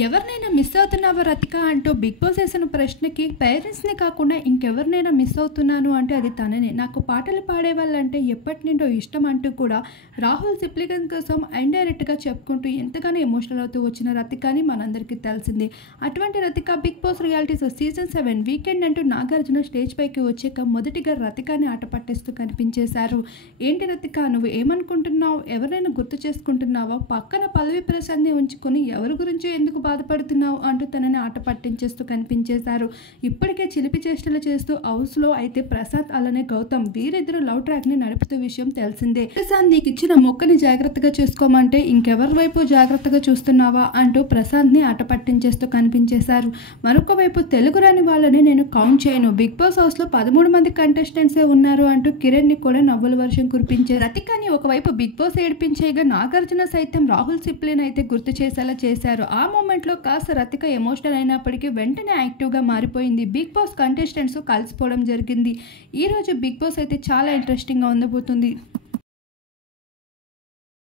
ఎవరినైనా మిస్ అవుతున్నావా రతిక అంటూ big boss వేసిన ప్రశ్నకి పేరెంట్స్ని కాకుండా ఇంకెవరినైనా మిస్ అవుతున్నాను అంటే అది తననే. నాకు పాటలు పాడే వాళ్ళంటే ఎప్పటి నుండో ఇష్టం అంటూ కూడా రాహుల్ సిప్లిగన్ కోసం ఇండైరెక్ట్గా చెప్పుకుంటూ ఎంతగానో ఎమోషనల్ అవుతూ వచ్చిన రతిక అని మనందరికీ తెలిసింది. అటువంటి Rathika Bigg Boss reality show season 7 weekend అంటూ నాగార్జున స్టేజ్ పైకి వచ్చాక మొదటిగా రతికాని ఆట పట్టేస్తూ కనిపించేశారు. ఏంటి రతిక, నువ్వు ఏమనుకుంటున్నావు? ఎవరైనా గుర్తు చేసుకుంటున్నావా? పక్కన పల్లవి ప్రసాద్ని ఉంచుకొని ఎవరి గురించి ఎందుకు బాధపడుతున్నావు అంటూ తనని ఆట పట్టించేస్తూ కనిపించేశారు. ఇప్పటికే చిలిపి చేష్టలు చేస్తూ హౌస్లో అయితే ప్రసాద్ అలానే గౌతమ్ వీరిద్దరు లవ్ ట్రాక్ని నడుపుతూ విషయం తెలిసిందే. ప్రసాద్ నీకు ఇచ్చిన మొక్కని జాగ్రత్తగా చూసుకోమంటే ఇంకెవరి వైపు జాగ్రత్తగా చూస్తున్నావా అంటూ ప్రసాద్ని ఆట పట్టించేస్తూ కనిపించేశారు. మరొక వైపు తెలుగు రాని వాళ్ళని నేను కౌంట్ చేయను, బిగ్ బాస్ హౌస్లో 13 మంది కంటెస్టెంట్సే ఉన్నారు అంటూ కిరణ్ని కూడా నవ్వుల వర్షం కురిపించారు. రతికాని ఒకవైపు బిగ్ బాస్ ఏడిపించేయగా నాగార్జున సైతం రాహుల్ సిప్లిన్ అయితే గుర్తు చేసేలా చేశారు. ఆ మూమెంట్లో కాస్త రతిక ఎమోషనల్ అయినప్పటికీ వెంటనే యాక్టివ్గా మారిపోయింది. బిగ్ బాస్ కంటెస్టెంట్స్ కలిసిపోవడం జరిగింది. ఈరోజు బిగ్ బాస్ అయితే చాలా ఇంట్రెస్టింగ్గా ఉండబోతుంది.